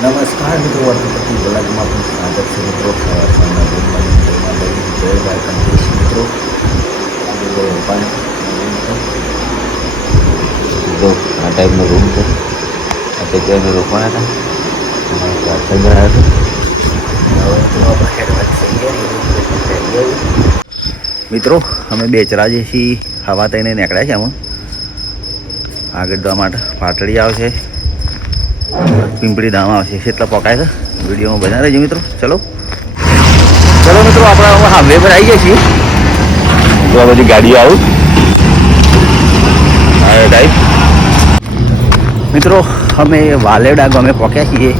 નમસ્કાર મિત્રો, વર્તપતિ બ્લોગમાં આપનું સ્વાગત છે મિત્રો. સવારના રૂમમાં જય દ્વારકાધીશ મિત્રો. જો આ ટાઈપનો રૂમ છે. આ જગ્યાએ અમે રોકવાના હતા. સજાયા હતા મિત્રો. અમે બેચરાજે છીએ. હવા થઈને નીકળ્યા છે આમાં આગળ જવા માટે. પાટડી આવશે, पिंपड़ी धाम आवशे એટલા પકાય છે. વિડીયોમાં બના રહેજો મિત્રો. ચલો મિત્રો, આપણે હાઈવે પર આવી ગયા છીએ. જો આ બધી ગાડીઓ આવું ટાઈપ. મિત્રો અમે વાલેડા ગામે પહોંચ્યા છીએ.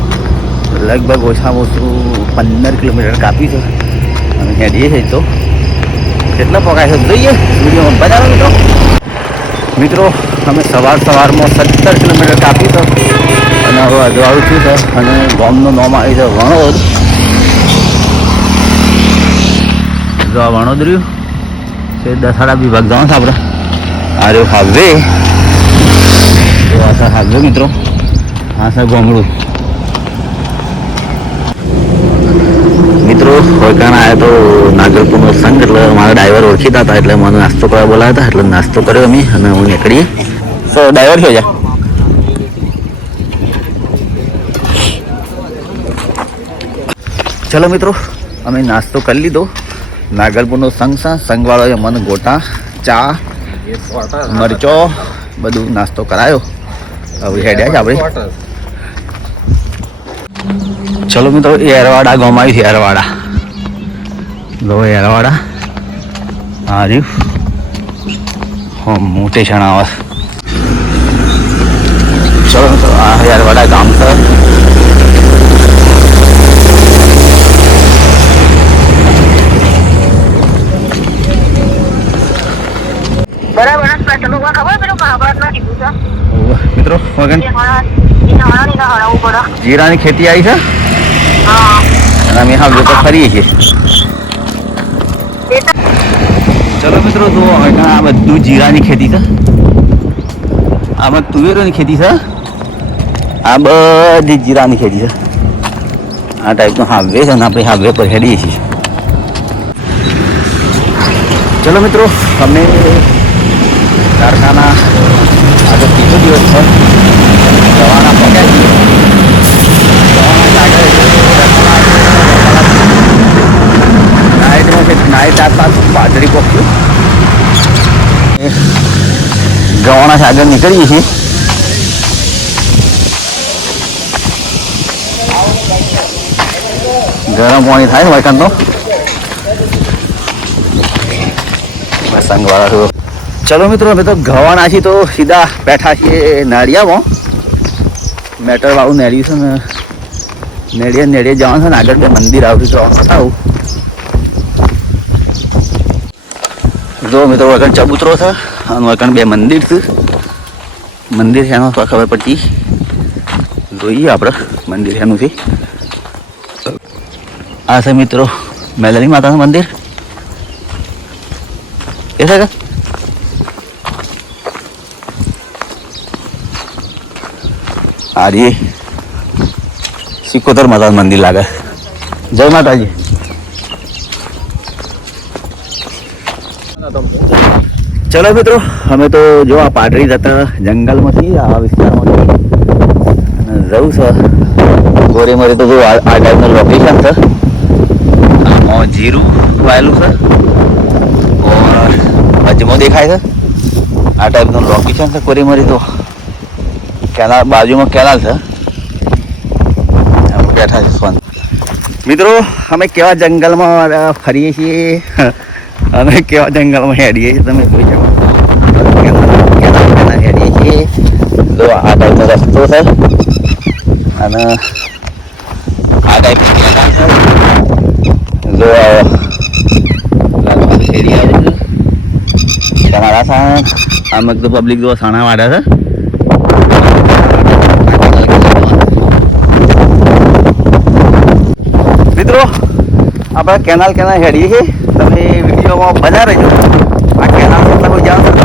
લગભગ ઓછામાં ઓછું 15 કિલોમીટર કાપી છે. અમે હેડીએ છીએ તો કેટલા પકાય છે જોઈએ વિડીયોમાં બનાવો મિત્રો. મિત્રો અમે સવારમાં 17 કિલોમીટર કાપી છે અને હવે અજવાળું થયું છે અને ગામનું નામ આવી છે વણોદ. જો આ વણોદ રહ્યું છે. દસાડા વિભાગ જવાનું છે આપણે. આ રહ્યું હાઈવે. આ છે હાઈવે મિત્રો. આ છે ગામડું મિત્રો. હોયકાણ આવ્યા તો નાગરપુરનો સંઘ એટલે મારા ડ્રાઈવર ઓળખીતા હતા એટલે મને નાસ્તો કરવા બોલાવ્યા હતા એટલે નાસ્તો કર્યો અમે અને હું નીકળીએ. સો ડ્રાઈવર થયો જા. ચલો મિત્રો, અમે નાસ્તો કરી લીધો. નાગલપુરનો સંઘ છે. સંઘવાળોએ મને ગોટા, ચા, મરચો બધું નાસ્તો કરાયો. હવે હેડ્યા છે આપણે. ચલો મિત્રો, એરવાડા ગામમાં આવ્યું છે. એરવાડા લો એરવાડા. હા રહ્યું મોટે છણાવા. ચલો મિત્રો, આ એરવાડા ગામ છે. મિત્રો જીરાની ખેતી આવી છે અને અમે હા લોકો ફરીએ છીએ. ચલો મિત્રો, જુઓ આ બધું જીરાની ખેતી છે. આમાં તુવેરોની ખેતી છે. આ બધી જીરાની ખેતી છે. આ ટાઈપનો હાઈવે છે અને આપણે હાઈવે પર હેડીએ છીએ. ચલો મિત્રો, અમે કારખાના આજે ત્રીજો દિવસ છે. જવાના પગ્યા છીએ. નાઇટ આસપાસ પાટડી પહોંચ્યું. જવાના છે આગળ નીકળીએ છીએ. ગરમ પાણી થાય ને વાયકાન તો સંઘવાળા. ચલો મિત્રો, અમે તો ગવાના છીએ તો સીધા બેઠા છીએ નાળિયામાં. મેટરવાળું નેડિયું છે ને નેડિયે જવાનું છે ને આગળ બે મંદિર આવ્યું તો બતાવું. જો મિત્રો, વગર ચબૂતરો છે અને વગર બે મંદિર છે. મંદિર છે એનો તો ખબર પડતી. જોઈએ આપણે મંદિર એનું છે. આ છે મિત્રો મેલરી માતાનું મંદિર. એ છે કે આર્ય સિકોતર માતાનું મંદિર લાગે. જય માતાજી. ચલો મિત્રો, અમે તો જો આ પાટડી જતા જંગલમાં છીએ. આ વિસ્તારમાં જવું છે. ગોરેમરી તો જો આ ટાઈપનું લોકેશન છે. આમાં જીરું વાયેલું છે. અજમો દેખાય છે. આ ટાઈપનું લોકેશન છે ગોરેમરી. તો કેનાલ બાજુમાં કેનાલ છે. બેઠા છે સ્વાન. મિત્રો અમે કેવા જંગલમાં ફરીએ છીએ અમે કેવા જંગલમાં હેડીએ છીએ તમે જોઈ શકો. કેનાલ હેડીએ છીએ. જો આ ટાઈપનો રસ્તો છે અને આ ટાઈપની કેનાલ છે. જો શેરી આવે છે. તમારા સાણ આમ તો પબ્લિક જો સાણા વાળા છે. મિત્રો આપણે કેનાલ હેડીએ છીએ. તમે વિડીયોમાં બના રહેજો. આ કેનાલ તમે જાણો છો.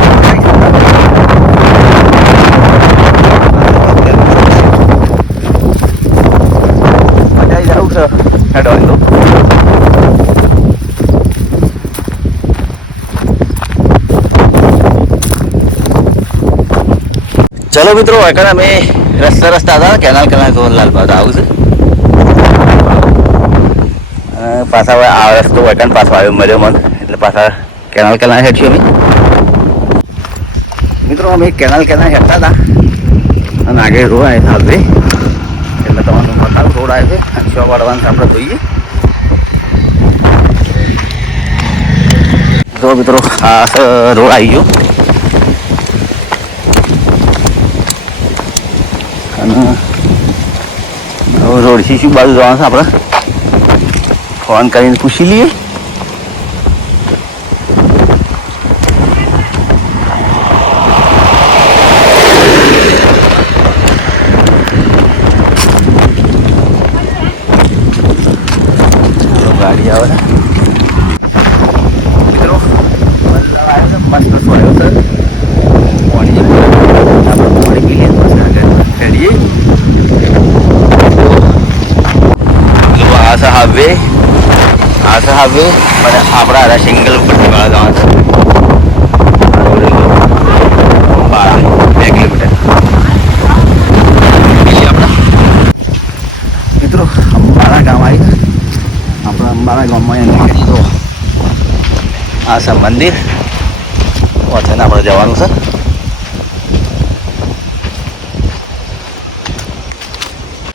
છે હેડવાની તો. ચલો મિત્રો આગળ અમે રસ્તા હતા કેનાલ તો લાલબાગ આવું છે પાછા હવે આ રસ્તો વૈકણ પાછો આવ્યો મળ્યો મને એટલે પાછા કેનાલ હેઠશું અમે મિત્રો. અમે કેનાલ હેઠતા હતા અને આગળ રોડ આવે હાલવે એટલે તમારો મકાન રોડ આવે છે શો વાળવાનું આપણે જોઈએ. જો મિત્રો આ રોડ આવી ગયો અને રોડથી શું બાજુ જવાનું છે આપણે ફોન કરીને પૂછી લઈએ. ગાડી આવે છે મિત્રો આવ્યો છે મસ્ત સોયો છે પાણી પી લઈએ પછી આગળ ખેડીએ. આ છે હાઈવે અને આપણા સિંગલ પટ્ટીવાળા જવાનું 2 કિલોમીટર મિત્રો અંબાલા ગામ આવી આપણા અંબાલા ગામમાં નીકળી તો આ છે મંદિર છે ને આપણે જવાનું છે.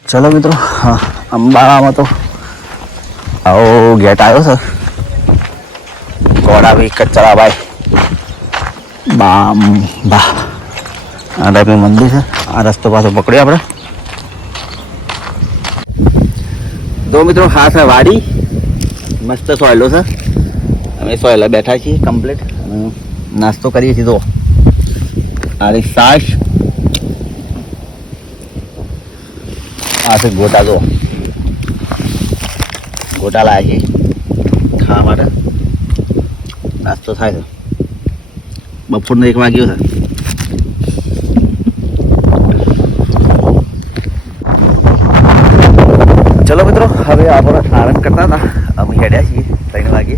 ચલો મિત્રો હા અંબાલામાં તો આવો ગેટ આવ્યો છે ઘોડા બી કચરા ભાઈ બામ બા આ ટાઈપનું મંદિર છે. આ રસ્તો પાછો પકડ્યો આપણે તો મિત્રો હા છે વાડી મસ્ત સોયલો છે. અમે સોયલા બેઠા છીએ કમ્પ્લીટ નાસ્તો કરીએ છીએ. તો આ છાશ આ છે ગોટા. જો ગોટા લાવે છે ખાવા માટે નાસ્તો થાય છે. બપોરનો 1 વાગ્યો છે. ચલો મિત્રો હવે આપણે આરામ કરતા હતા અમે હેડ્યા છીએ 3 વાગે.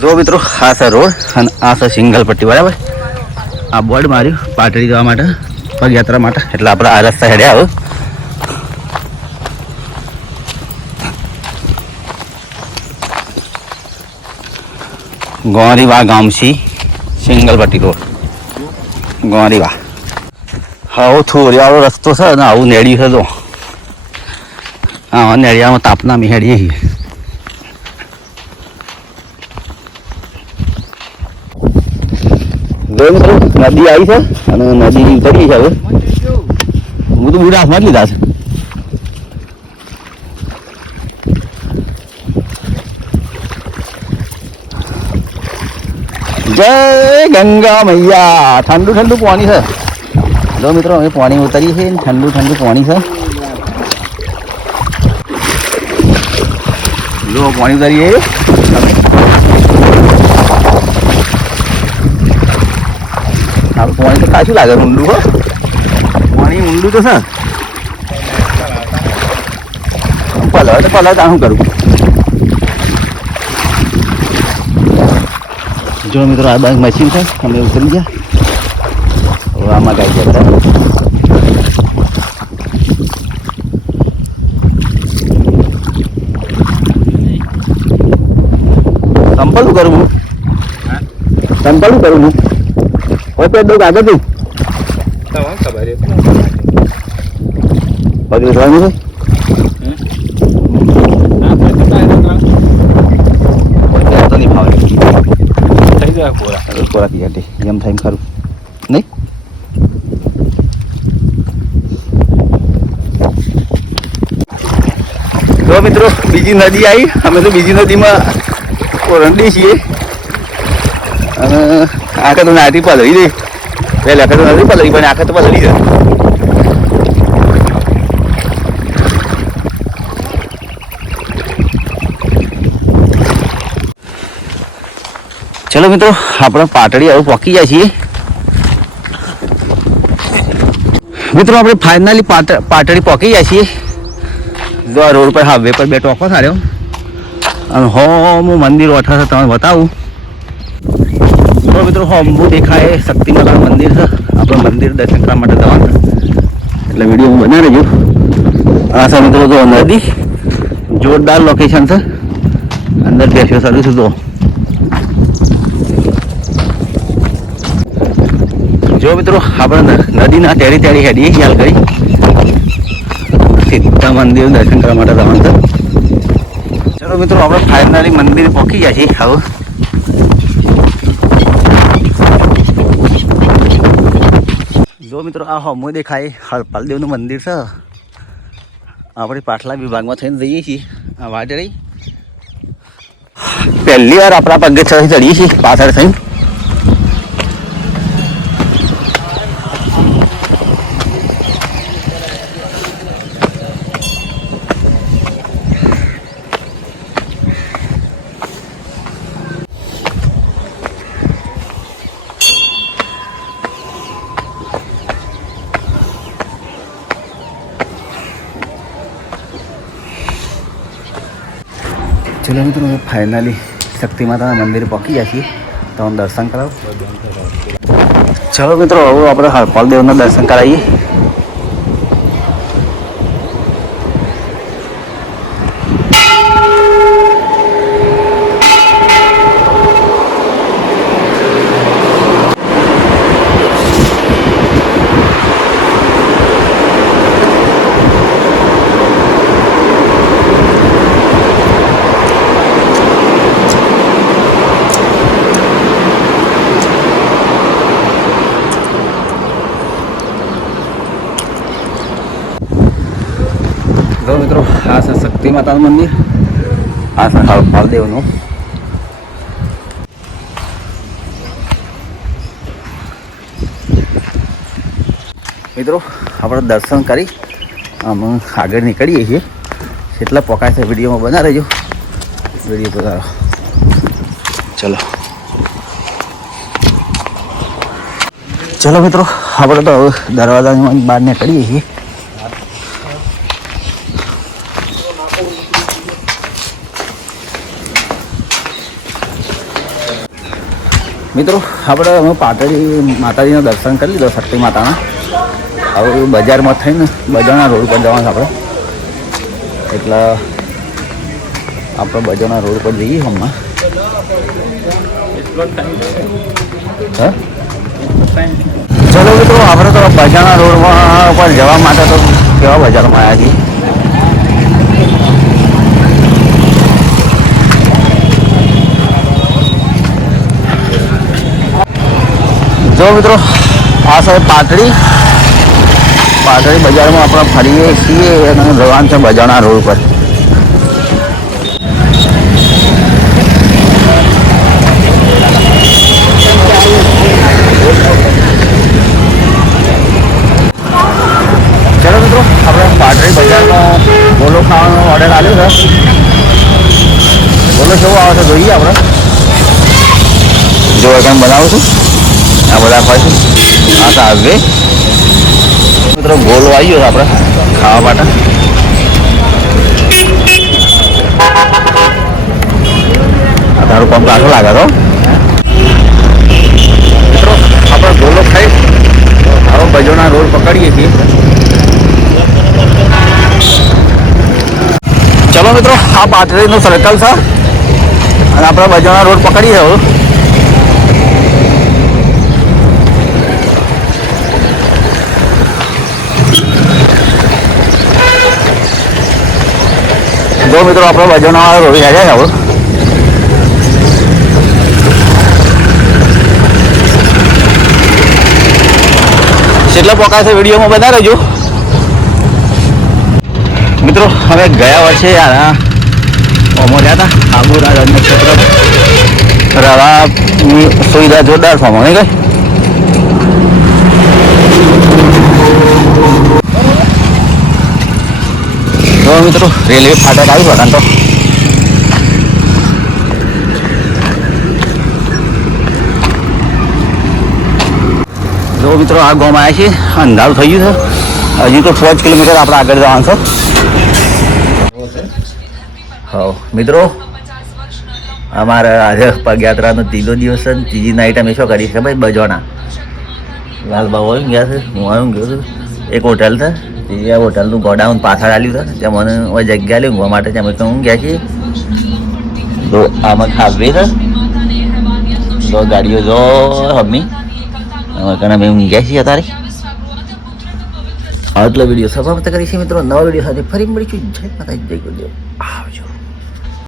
જો મિત્રો આ છે રોડ અને આ છે સિંગલ પટ્ટી બરાબર. આ બોર્ડ માર્યું પાટડી જવા માટે પગયાત્રા માટે એટલે આપણે આ રસ્તા હેડ્યા હવે. ગોરીવા ગામથી સિંગલ પટ્ટી રોડ ગોરીવા. આવો થોડિયાળો રસ્તો છે ને આવું નેડિયું છે. તો હા નેડિયામાં તાપના અમે હેડીએ છીએ. મિત્રો નદી આવી છે અને નદી ઉતરી છે હવે. હું તો બુડા હાથમાં જ લીધા છે. જય ગંગા મૈયા. ઠંડુ ઠંડુ પાણી છે. જો મિત્રો અમે પાણી ઉતરીએ છીએ ઠંડુ ઠંડુ પાણી છે. જો પાણી ઉતરીએ પાણી તો કાચું લાગે ઊંડું. હો પાણી ઊંડું તો છે. પલાવ તો શું કરું. જો મિત્રો આ બાજુ મશીન છે અમે ઉતરી ગયા. આમાં ગાઈ ગયા બરાબર. સંપલ કરવું સંપલ કરવું ઓકે દો આગળ તું પગલું થવાનું છે તો નહીં ભાવે થઈ જાય કોરા પીવા એમ થાય ખરું નહીં. તો મિત્રો બીજી નદી આવી. અમે તો બીજી નદીમાં રંડી છીએ અને આખે તો નાટી પલળી દે. પહેલાં આખે તો નથી પલળી પણ આખે તો પલળી જાય. ચલો મિત્રો આપણે પાટડી હવે પહોંચી જાય છીએ. મિત્રો આપણે ફાઇનલી પાટડી પહોંચી જાય છીએ. જો આ રોડ પર હાઈવે પર બે ટોકો સાર્યો અને હોમ મંદિર ઓઠા છે તમને બતાવું. તો મિત્રો હોમવું દેખાય શક્તિ માતાનું મંદિર છે. આપણે મંદિર દર્શન કરવા માટે જવાનું એટલે વિડીયો બનાવી રહેજો. આ છે મિત્રો જો નદી જોરદાર લોકેશન છે. અંદર બેસ્યો સર્વિસ જો જો મિત્રો આપણે નદીના ટેરી ટેરી હેડીએ ખ્યાલ કરી સીધા મંદિર દર્શન કરવા માટે જવાનું છે. ચલો મિત્રો આપણે ફાઇનલી મંદિર પહોંચી ગયા છીએ. હવે જો મિત્રો આ હોમો દેખાય હરપાલદેવનું મંદિર છે. આપણે પાછલા વિભાગમાં થઈને જઈએ છીએ. આ વાડરી પહેલી વાર આપણા પગે ચડીએ છીએ પાછળ થઈને. ચલો મિત્રો ફાઇનલી શક્તિ માતાના મંદિરે પહોંચી ગયા છીએ. તો દર્શન કરાવો. ચલો મિત્રો હવે આપણે હરપાલદેવના દર્શન કરાવીએ. જો મિત્રો આ છે શક્તિ માતાનું મંદિર. આ છે હરપાલદેવનું. મિત્રો આપણે દર્શન કરી અમે આગળ નીકળીએ છીએ. કેટલા પોકાય છે વિડીયોમાં બના રહેજો. વિડીયો બનાવો. ચલો ચલો મિત્રો આપણે તો હવે દરવાજાની બહાર નીકળીએ છીએ. મિત્રો આપણે અમે પાટડી માતાજીના દર્શન કરી લીધો શક્તિ માતાના. હવે બજારમાં થઈને બજારના રોડ પર જવાનું આપણે. એટલે આપણે બજારના રોડ પર જઈએ હમણાં. હા ચલો મિત્રો આપણે તો બજારના રોડમાં પર જવા માટે તો કેવા બજારમાં આવ્યા છીએ. જો મિત્રો આ છે પાટડી બજારમાં આપણે ફરીએ છીએ અને જવાનું છે બજારના રોડ પર. ચલો મિત્રો આપણે પાટડી બજારમાં બોલો ખાવાનો ઓર્ડર આવ્યો છે. બોલો કેવો આવે છે જોઈએ આપણે. જો એમ બનાવું છું આ બધા ખાઈશું. આ તો આવે મિત્રો ગોલો આવી ગયો આપણે ખાવા માટે. આ તારું પંપ આટલો લાગે તો મિત્રો આપણે ગોલો ખાઈ હવે બજોના રોડ પકડીએ છીએ. ચલો મિત્રો આ પાટડીનું સર્કલ છે અને આપણે બજોના રોડ પકડીએ. હવે જો મિત્રો આપણે બજારના રોડ આવ્યા હવે. કેટલા પોકા છે વિડીયોમાં બતા રહેજો. મિત્રો અમે ગયા વર્ષે ઓમો ગયા હતા આબુ રાજ્ય ક્ષેત્ર. રવાની સુવિધા જોરદાર ફોર્મ નહીં ગઈ. જો મિત્રો રેલવે ફાટક આવી હતા તો જો મિત્રો આ ગામ આવ્યા છે. અંધારું થઈ ગયું છે હજી તો 5 કિલોમીટર આપણે આગળ જવાનું છે. હા મિત્રો, અમારે આજે પગયાત્રાનો ત્રીજો દિવસ છે. ત્રીજી નાઈટ અમે શું કરી છે ભાઈ? બજોણા લાલબાબુ આવી ગયા છે, હું આવી ગયો છું. એક હોટલ છે, એ હોટલનું ગોડાઉન પાછળ આવ્યું છે. ત્યાં મને જગ્યા લઈ ઊંઘવા માટે ત્યાં અમે ગયા છીએ. તો આમાં ખાવી છે તો ગાડીઓ જો હમી અમે ઊંઘ્યા છીએ અત્યારે. આટલો વિડીયો સમાપ્ત કરી છે મિત્રો. નવા વિડીયો સાથે ફરી મળીશું. જય માતાજી, જય ગુરુદેવ. આવજો.